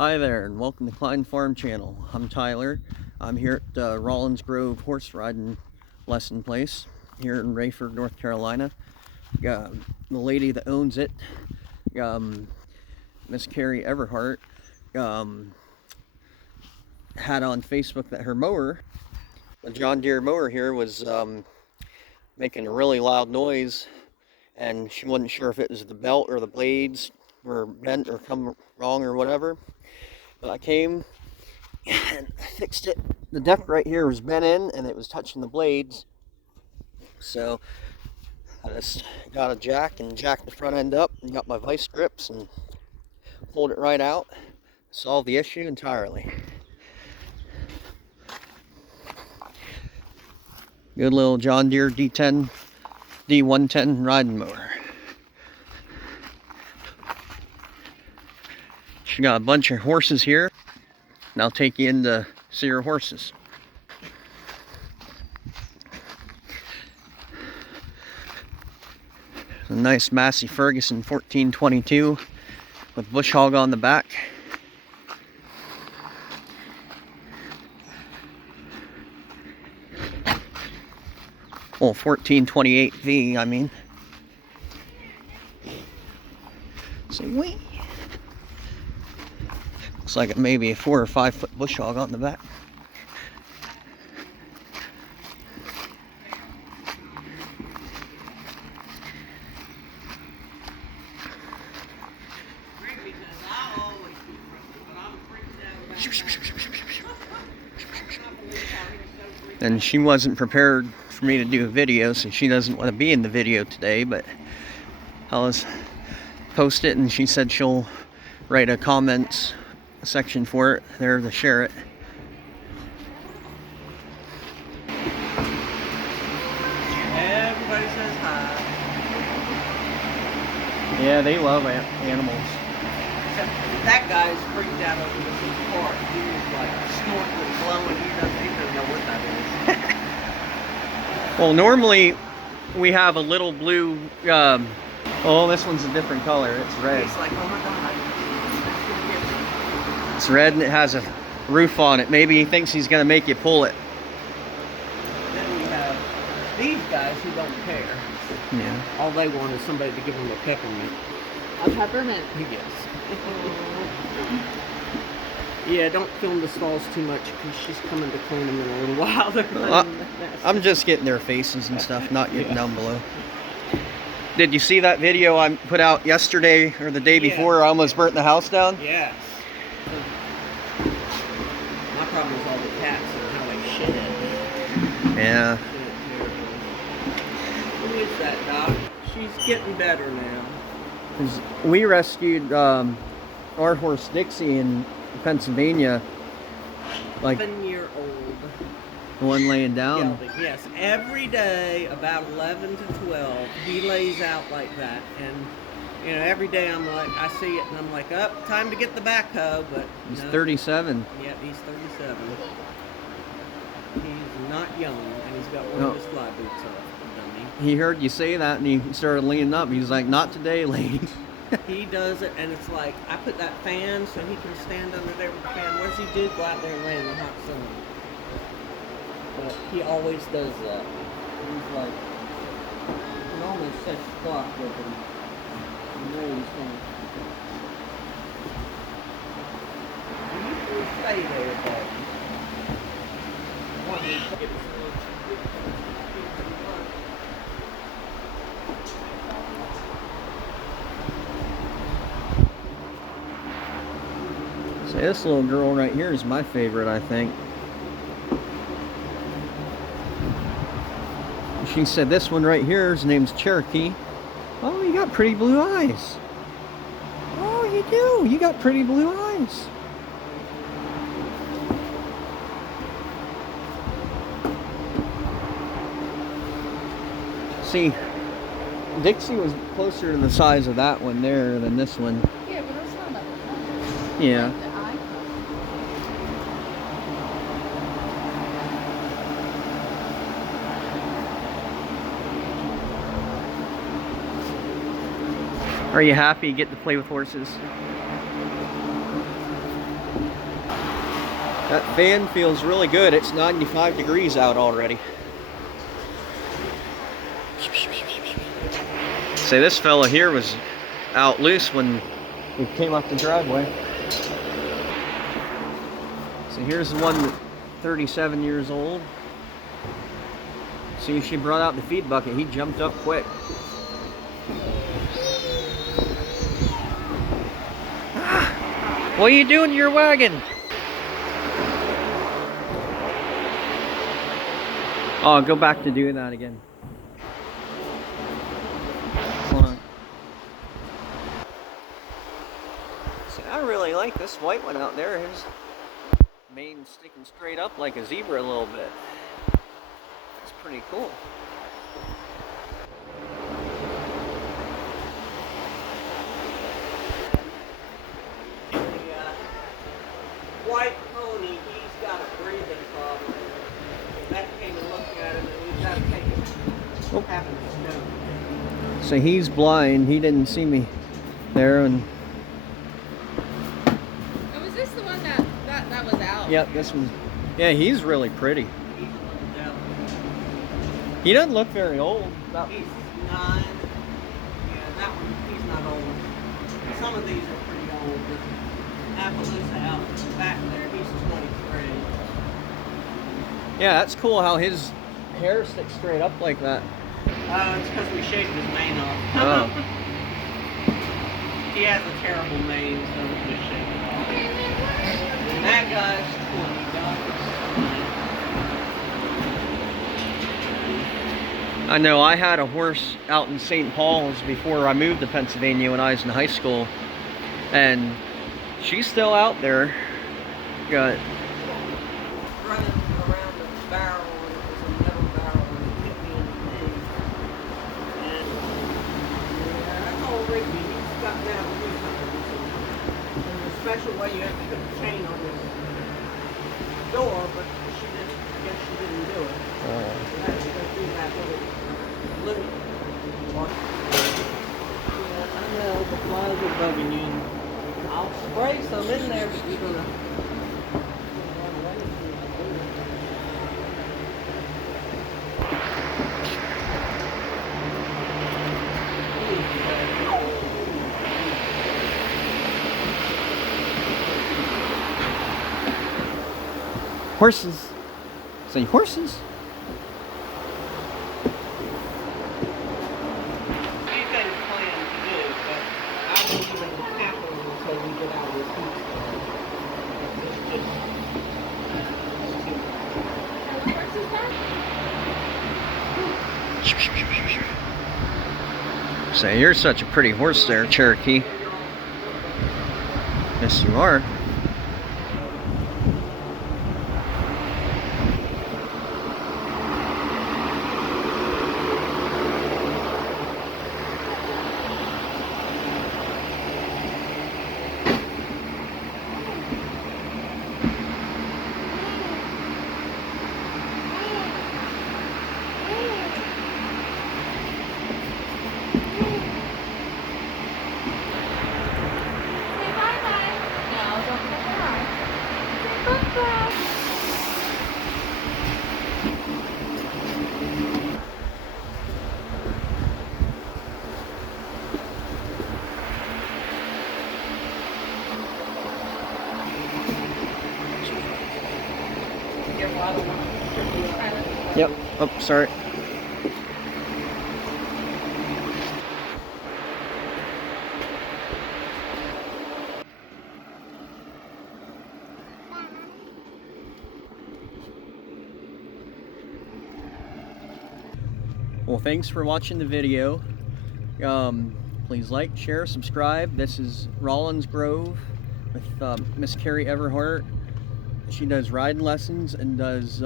Hi there, and welcome to Klein Farm Channel. I'm Tyler. I'm here at Rollins Grove horse riding lesson place here in Raeford, North Carolina. The lady that owns it, Miss Carrie Everhart, had on Facebook that her mower, the John Deere mower here, was making a really loud noise, and she wasn't sure if it was the belt or the blades were bent or come wrong or whatever. But I came and I fixed it. The deck right here was bent in and it was touching the blades. So I just got a jack and jacked the front end up and got my vice grips and pulled it right out. Solved the issue entirely. Good little John Deere D110 riding mower. She got a bunch of horses here, and I'll take you in to see her horses. A nice Massey Ferguson 1422 with bush hog on the back. Well, 1428V, I mean. Sweet. Looks like it may be a 4 or 5 foot bush hog on the back. And she wasn't prepared for me to do a video, so she doesn't want to be in the video today, but I'll post it, and she said she'll write a comments section for it there to share it. Everybody says hi. Yeah, they love animals. Except that guy's freaked out over this part. He was like snorting and blowing. He doesn't know what that is. Well, normally we have a little blue. Oh, this one's a different color. It's red. He's like, oh my god. It's red and it has a roof on it. Maybe he thinks he's gonna make you pull it. Then we have these guys who don't care. Yeah. All they want is somebody to give them a peppermint. A peppermint. Yes. Yeah, don't film the stalls too much because she's coming to clean them in a little while. I'm just getting their faces and stuff, not getting down below. Did you see that video I put out yesterday or the day before? I almost burnt the house down? Yes. My problem is all the cats and how they shit it. Yeah. Who is that, Doc? She's getting better now. We rescued our horse Dixie in Pennsylvania. Like 7-year-old. the one laying down. Gelding. Yes, every day about 11 to 12, he lays out like that, and you know, every day I'm like, I see it, and I'm like, up, time to get the backhoe, but He's no. 37. Yeah, he's 37. He's not young, and he's got one of his fly boots off, dummy. He heard you say that, and he started leaning up. He's like, "Not today, lady." He does it, and it's like, I put that fan so he can stand under there with the fan. What does he do? Go out there and lay in the hot sun. But he always does that. He's like, you can almost set the clock with him. You know he's going to. You can stay there, buddy. One, get his So this little girl right here is my favorite, I think. She said this one right here, his name's Cherokee. Oh, you got pretty blue eyes. Oh, you do. You got pretty blue eyes. See, Dixie was closer to the size of that one there than this one. Yeah, but it's not like that. Yeah. Like the eye color. Are you happy you get to play with horses? That fan feels really good. It's 95 degrees out already. Say, this fella here was out loose when we came up the driveway. So here's the one that's 37 years old. See, she brought out the feed bucket. He jumped up quick. What are you doing to your wagon? Oh, go back to doing that again. Hold on. See, I really like this white one out there. His mane sticking straight up like a zebra a little bit. That's pretty cool. White pony, he's got a breathing problem. That came and looked at him, and we've got to take him. Oh. Having this done. So he's blind. He didn't see me there, and Oh, was this the one that was out? yep, this one. Yeah, he's really pretty. He's a little devil. He doesn't look very old. About, He's 9. Yeah, that one, he's not old. Some of these are pretty old, but Appaloosa out back there, he's 23. yeah, that's cool how his hair sticks straight up like that. It's because we shaved his mane off. Oh. He has a terrible mane, so we just shaved it off. And that guy's 20. I know I had a horse out in St. Paul's before I moved to Pennsylvania when I was in high school, and she's still out there. Got Running around the barrel, and it was a metal barrel, and it hit me in the knee. And I told Rigby, he's got down a few times. There's a special way you have to put the chain on this door, but she didn't. I guess she didn't do it. So I had to go through that little loop. Yeah, I know the flies are bugging you. I'll spray some in there, but you're gonna. horses. Say horses. Anything planned to do, but I won't even tackle them until we get out of this heat. Say, you're such a pretty horse there, Cherokee. Yes, you are. Yep. Oh, sorry. Well, thanks for watching the video. Please like, share, subscribe. This is Rollins Grove with Miss Carrie Everhart. She does riding lessons and does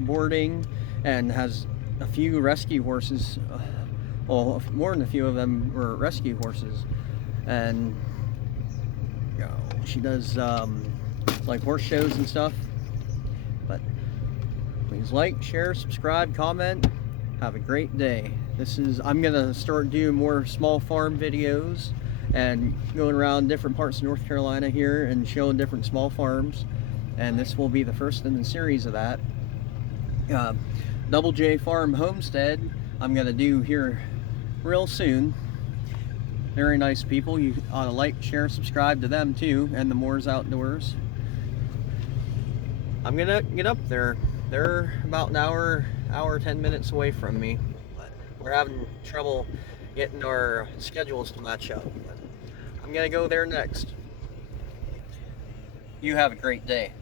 boarding and has a few rescue horses. Well, more than a few of them were rescue horses. And you know, she does like horse shows and stuff. But please like, share, subscribe, comment. Have a great day. I'm gonna start doing more small farm videos and going around different parts of North Carolina here and showing different small farms. and this will be the first in the series of that. Double J Farm Homestead, I'm going to do here real soon. Very nice people. You ought to like, share, subscribe to them too, and the Moores Outdoors. I'm going to get up there. They're about an hour 10 minutes away from me. We're having trouble getting our schedules to match up. I'm going to go there next. You have a great day.